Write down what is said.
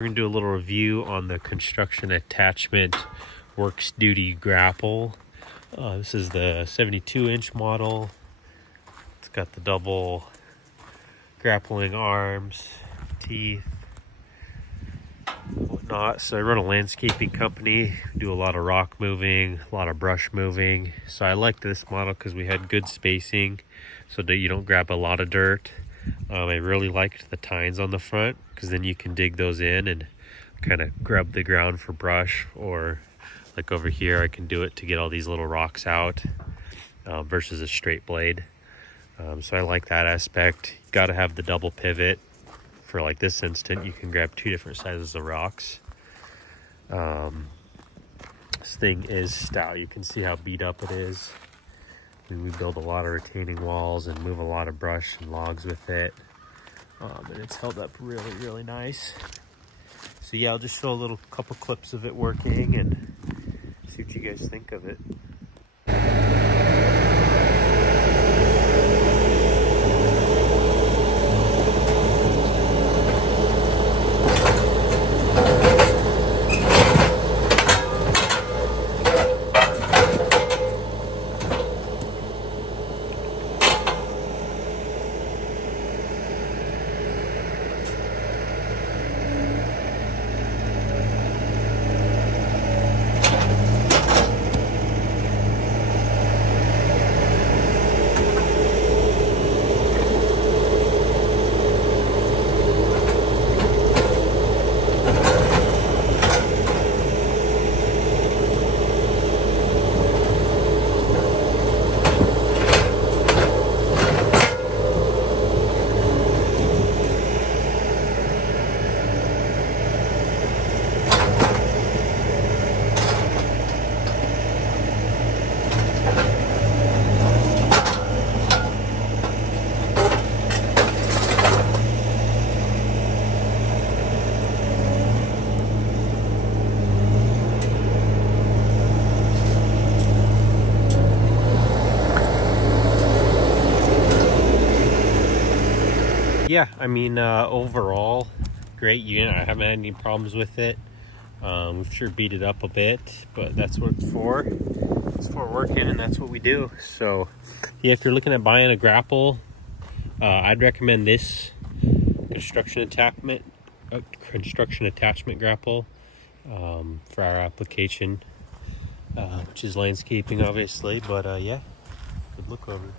We're going to do a little review on the construction attachment works duty grapple. This is the 72-inch model. It's got the double grappling arms, teeth, whatnot. So I run a landscaping company, do a lot of rock moving, a lot of brush moving. So I liked this model because we had good spacing so that you don't grab a lot of dirt. I really liked the tines on the front because then you can dig those in and kind of grab the ground for brush, or like over here I can do it to get all these little rocks out versus a straight blade. So I like that aspect. You got to have the double pivot for like this instant. You can grab two different sizes of rocks. This thing is stout. You can see how beat up it is. We build a lot of retaining walls and move a lot of brush and logs with it. And it's held up really, really nice. So yeah, I'll just show a couple clips of it working and see what you guys think of it. Yeah, I mean, overall, great unit. I haven't had any problems with it. We've sure beat it up a bit, but that's what it's for. It's for working, and that's what we do. So, yeah, if you're looking at buying a grapple, I'd recommend this construction attachment grapple for our application, which is landscaping, obviously. But yeah, good look over.